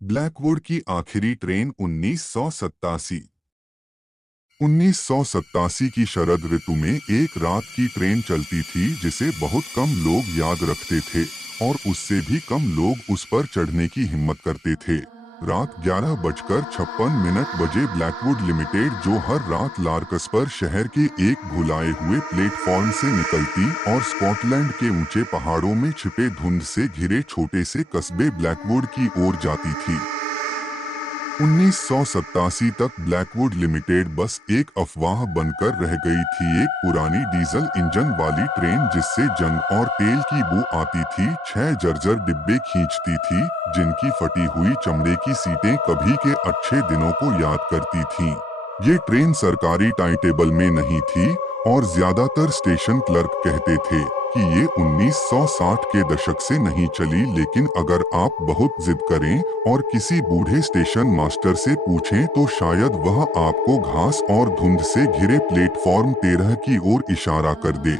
Blackwood की आखिरी train 1987 की शरद ऋतु में एक रात की ट्रेन चलती थी जिसे बहुत कम लोग याद रखते थे और उससे भी कम लोग उस पर चढ़ने की हिम्मत करते थे। रात 11:56 बजे ब्लैकवुड लिमिटेड, जो हर रात लार्कस्पर शहर के एक भुलाए हुए प्लेटफॉर्म से निकलती और स्कॉटलैंड के ऊंचे पहाड़ों में छिपे धुंध से घिरे छोटे से कस्बे ब्लैकवुड की ओर जाती थी। 1987 तक ब्लैकवुड लिमिटेड बस एक अफवाह बनकर रह गई थी, एक पुरानी डीजल इंजन वाली ट्रेन जिससे जंग और तेल की बू आती थी, 6 जर्जर डिब्बे खींचती थी जिनकी फटी हुई चमड़े की सीटें कभी के अच्छे दिनों को याद करती थीं। ये ट्रेन सरकारी टाइम टेबल में नहीं थी और ज्यादातर स्टेशन क्लर्क कहते थे कि ये 1960 के दशक से नहीं चली, लेकिन अगर आप बहुत जिद करें और किसी बूढ़े स्टेशन मास्टर से पूछें तो शायद वह आपको घास और धुंध से घिरे प्लेटफॉर्म 13 की ओर इशारा कर दे।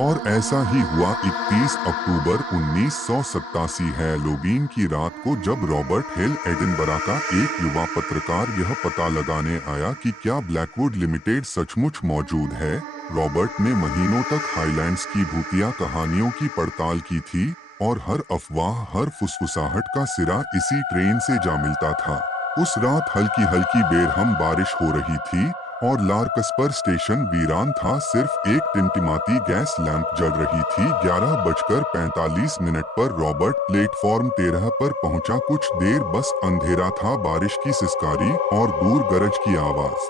और ऐसा ही हुआ। 31 अक्टूबर 1987 हैलोवीन की रात को, जब रॉबर्ट हिल, एडिनबरा का एक युवा पत्रकार, यह पता लगाने आया कि क्या ब्लैकवुड लिमिटेड सचमुच मौजूद है। रॉबर्ट ने महीनों तक हाईलैंड्स की भूतिया कहानियों की पड़ताल की थी और हर अफवाह, हर फुसफुसाहट का सिरा इसी ट्रेन से जा मिलता था। उस रात हल्की हल्की बेरहम बारिश हो रही थी और लार्कस्पर स्टेशन वीरान था, सिर्फ एक टिमटिमाती गैस लैंप जल रही थी। 11:45 पर रॉबर्ट प्लेटफॉर्म 13 पर पहुंचा। कुछ देर बस अंधेरा था, बारिश की सिसकारी और दूर गरज की आवाज।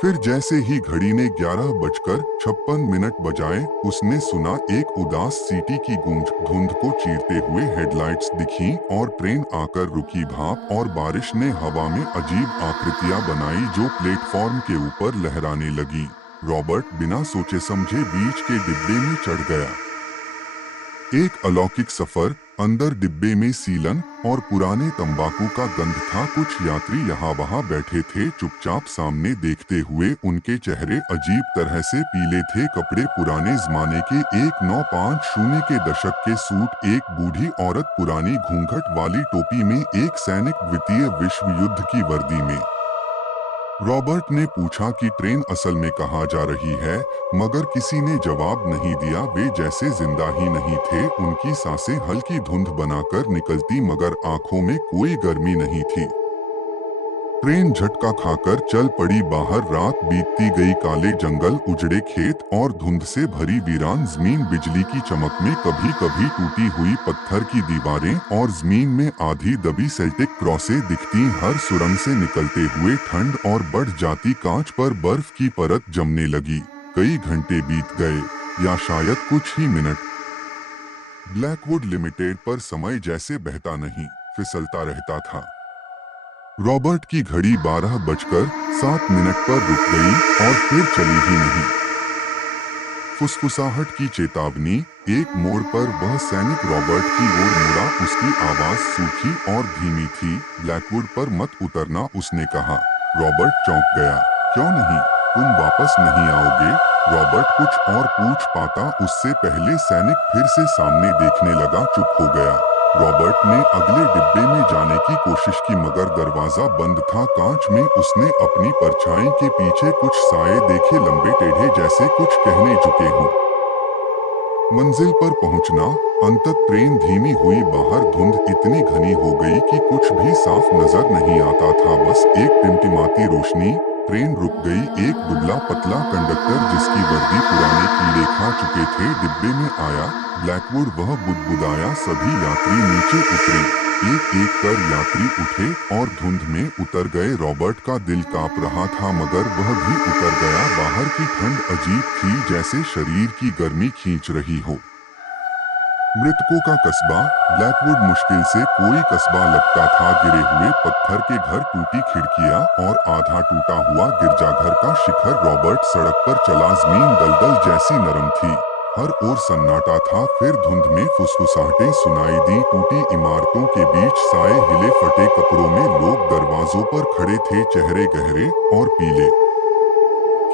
फिर जैसे ही घड़ी ने 11:56 बजाए, उसने सुना एक उदास सीटी की गूंज। धुंध को चीरते हुए हेडलाइट्स दिखीं और ट्रेन आकर रुकी। भाप और बारिश ने हवा में अजीब आकृतियां बनाई जो प्लेटफॉर्म के ऊपर लहराने लगी। रॉबर्ट बिना सोचे समझे बीच के डिब्बे में चढ़ गया। एक अलौकिक सफर। अंदर डिब्बे में सीलन और पुराने तंबाकू का गंध था। कुछ यात्री यहाँ वहाँ बैठे थे, चुपचाप सामने देखते हुए। उनके चेहरे अजीब तरह से पीले थे, कपड़े पुराने जमाने के, 1950 के दशक के सूट। एक बूढ़ी औरत पुरानी घूंघट वाली टोपी में, एक सैनिक द्वितीय विश्व युद्ध की वर्दी में। रॉबर्ट ने पूछा कि ट्रेन असल में कहाँ जा रही है, मगर किसी ने जवाब नहीं दिया। वे जैसे जिंदा ही नहीं थे। उनकी सांसें हल्की धुंध बनाकर निकलती, मगर आंखों में कोई गर्मी नहीं थी। ट्रेन झटका खाकर चल पड़ी बाहर। रात बीतती गई, काले जंगल, उजड़े खेत और धुंध से भरी वीरान जमीन। बिजली की चमक में कभी कभी टूटी हुई पत्थर की दीवारें और जमीन में आधी दबी सेल्टिक क्रॉसें दिखती। हर सुरंग से निकलते हुए ठंड और बढ़ जाती कांच पर बर्फ की परत जमने लगी। कई घंटे बीत गए, या शायद कुछ ही मिनट। ब्लैकवुड लिमिटेड पर समय जैसे बहता नहीं, फिसलता रहता था। रॉबर्ट की घड़ी 12:07 पर रुक गई और फिर चली ही नहीं। फुसफुसाहट की चेतावनी। एक मोड़ पर वह सैनिक रॉबर्ट की ओर मुड़ा, उसकी आवाज सूखी और धीमी थी। ब्लैकवुड पर मत उतरना, उसने कहा। रॉबर्ट चौंक गया। क्यों नहीं? तुम वापस नहीं आओगे? रॉबर्ट कुछ और पूछ पाता उससे पहले सैनिक फिर से सामने देखने लगा, चुप हो गया। रॉबर्ट ने अगले डिब्बे में जाने की कोशिश की, मगर दरवाजा बंद था। कांच में उसने अपनी परछाई के पीछे कुछ साए देखे, लंबे टेढ़े, जैसे कुछ कहने झुके हों। मंजिल पर पहुंचना। अंतत ट्रेन धीमी हुई। बाहर धुंध इतनी घनी हो गई कि कुछ भी साफ नजर नहीं आता था, बस एक टिमटिमाती रोशनी। ट्रेन रुक गई। एक दुबला पतला कंडक्टर, जिसकी वर्दी पुराने कीड़े खा चुके थे, डिब्बे में आया। ब्लैकवुड, वह बुदबुदाया। सभी यात्री नीचे उतरे। एक एक कर यात्री उठे और धुंध में उतर गए। रॉबर्ट का दिल कांप रहा था, मगर वह भी उतर गया। बाहर की ठंड अजीब थी, जैसे शरीर की गर्मी खींच रही हो। मृतकों का कस्बा। ब्लैकवुड मुश्किल से कोई कस्बा लगता था। गिरे हुए पत्थर के घर, टूटी खिड़कियां और आधा टूटा हुआ गिरजाघर का शिखर। रॉबर्ट सड़क पर चला। जमीन दलदल जैसी नरम थी, हर ओर सन्नाटा था। फिर धुंध में फुसफुसाहटें सुनाई दी। टूटी इमारतों के बीच साए हिले, फटे कपड़ों में लोग दरवाजों पर खड़े थे, चेहरे गहरे और पीले।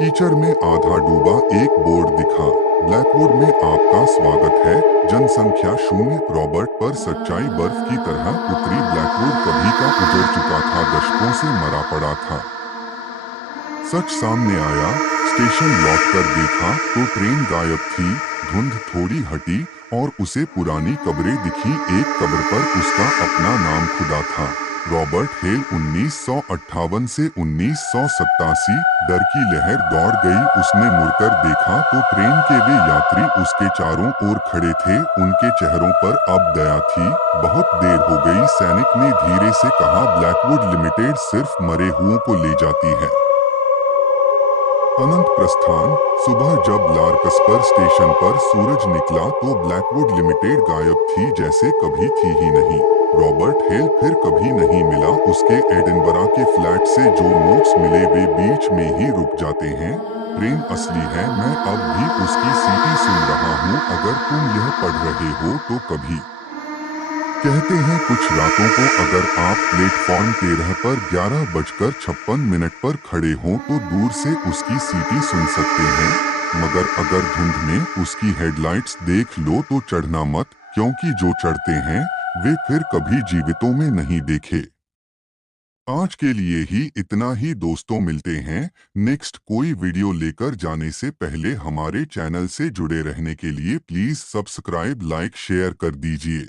कीचड़ में आधा डूबा एक बोर्ड दिखा। ब्लैकवुड में आपका स्वागत है, जनसंख्या 0। रॉबर्ट पर सच्चाई बर्फ की तरह उतरी। का उजड़ चुका था, दशकों से मरा पड़ा था। सच सामने आया। स्टेशन लौटकर देखा तो ट्रेन गायब थी। धुंध थोड़ी हटी और उसे पुरानी कब्रें दिखी। एक कब्र पर उसका अपना नाम खुदा था, रॉबर्ट हेल। 1958 से 1987। डर की लहर दौड़ गई। उसने मुड़कर देखा तो ट्रेन के वे यात्री उसके चारों ओर खड़े थे। उनके चेहरों पर अब दया थी। बहुत देर हो गई, सैनिक ने धीरे से कहा। ब्लैकवुड लिमिटेड सिर्फ मरे हुओं को ले जाती है। अनंत प्रस्थान। सुबह जब लार्कस्पर स्टेशन पर सूरज निकला तो ब्लैकवुड लिमिटेड गायब थी, जैसे कभी थी ही नहीं। रॉबर्ट हेल फिर कभी नहीं मिला। उसके एडिनबरा के फ्लैट से जो नोट्स मिले वे बीच में ही रुक जाते हैं। ट्रेन असली है, मैं अब भी उसकी सीटी सुन रहा हूँ। अगर तुम यह पढ़ रहे हो तो कभी कहते हैं कुछ रातों को अगर आप प्लेटफॉर्म 13 पर 11:56 पर खड़े हों तो दूर से उसकी सीटी सुन सकते हैं। मगर अगर धुंध में उसकी हेडलाइट्स देख लो तो चढ़ना मत, क्योंकि जो चढ़ते हैं वे फिर कभी जीवितों में नहीं देखे। आज के लिए ही इतना ही दोस्तों, मिलते हैं नेक्स्ट कोई वीडियो लेकर। जाने से पहले हमारे चैनल से जुड़े रहने के लिए प्लीज सब्सक्राइब, लाइक, शेयर कर दीजिए।